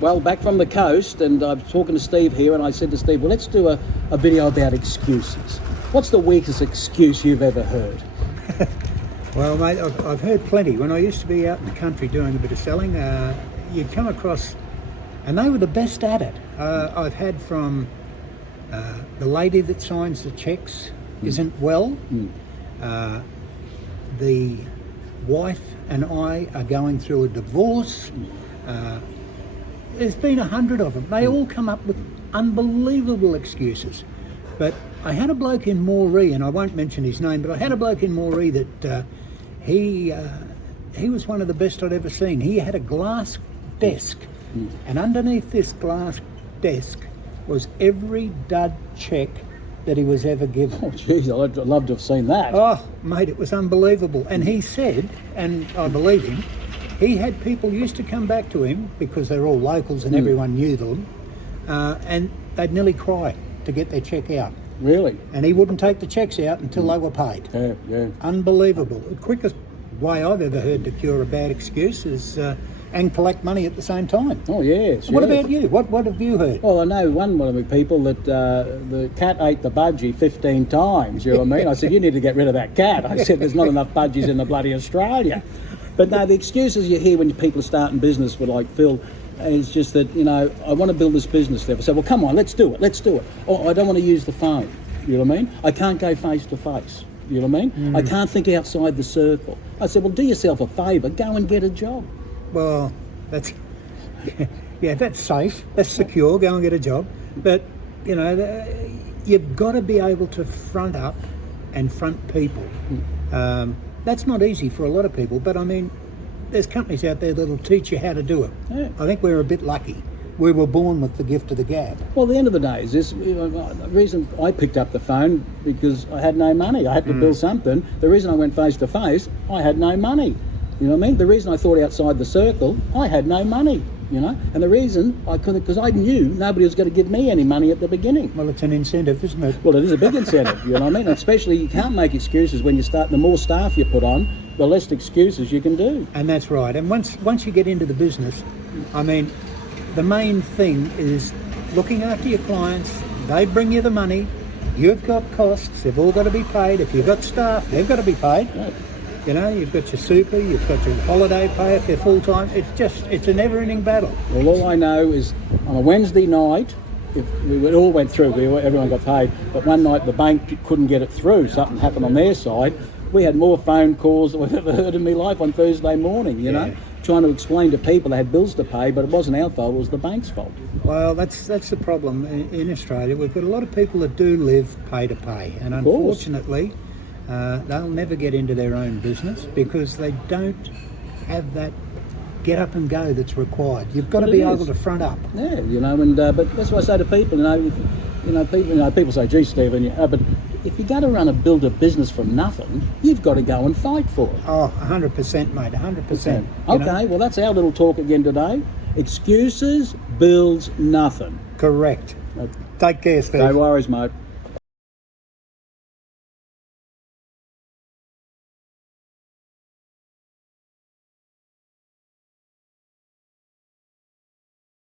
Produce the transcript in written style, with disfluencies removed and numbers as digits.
Well, back from the coast, and I'm talking to Steve here, and I said to Steve, well, let's do a video about excuses. What's the weakest excuse you've ever heard? Well, mate, I've heard plenty. When I used to be out in the country doing a bit of selling, you'd come across, and they were the best at it. I've had from the lady that signs the cheques isn't well. The wife and I are going through a divorce. There's been 100 of them. They all come up with unbelievable excuses. But I had a bloke in Moree, and I won't mention his name, but I had a bloke in Moree that he was one of the best I'd ever seen. He had a glass desk, and underneath this glass desk was every dud cheque that he was ever given. Oh, geez, I'd love to have seen that. Oh, mate, it was unbelievable. And he said, and I believe him, he had people used to come back to him because they're all locals and everyone knew them, and they'd nearly cry to get their cheque out. Really? And he wouldn't take the cheques out until they were paid. Yeah. Unbelievable. The quickest way I've ever heard to cure a bad excuse is and collect money at the same time. Oh, yes. What about you? What have you heard? Well, I know one of the people that the cat ate the budgie 15 times, you know what I mean? I said, you need to get rid of that cat. I said, there's not enough budgies in the bloody Australia. But no, the excuses you hear when people are starting business with like Phil, it's just that, you know, I want to build this business there. I said, well, come on, let's do it. Or I don't want to use the phone, you know what I mean? I can't go face to face, you know what I mean? I can't think outside the circle. I said, well, do yourself a favour, go and get a job. Well, that's that's safe, that's secure, go and get a job. But, you know, you've got to be able to front up and front people. That's not easy for a lot of people, but I mean, there's companies out there that'll teach you how to do it. Yeah. I think we're a bit lucky. We were born with the gift of the gab. Well, the end of the day is this, you know, the reason I picked up the phone, because I had no money. I had to build something. The reason I went face to face, I had no money. You know what I mean? The reason I thought outside the circle, I had no money, you know? And the reason I couldn't, because I knew nobody was going to give me any money at the beginning. Well, it's an incentive, isn't it? Well, it is a big incentive, you know what I mean? And especially, you can't make excuses when you start, the more staff you put on, the less excuses you can do. And that's right. And once you get into the business, I mean, the main thing is looking after your clients. They bring you the money. You've got costs. They've all got to be paid. If you've got staff, they've got to be paid. Right. You know, you've got your super, you've got your holiday pay if they're full-time. It's a never-ending battle. Well, all I know is on a Wednesday night, it all went through, everyone got paid, but one night the bank couldn't get it through. Something happened on their side. We had more phone calls than I've ever heard in my life on Thursday morning, you know, trying to explain to people they had bills to pay, but it wasn't our fault, it was the bank's fault. Well, that's the problem in Australia. We've got a lot of people that do live pay to pay, and unfortunately, they'll never get into their own business because they don't have that get up and go that's required. You've got to be able to front up. Yeah, you know, and but that's what I say to people. People say, "Gee, Stephen," but if you're going to build a business from nothing, you've got to go and fight for it. Oh, 100%, mate, 100%. Okay, well, that's our little talk again today. Excuses builds nothing. Correct. Take care, Steve. No worries, mate.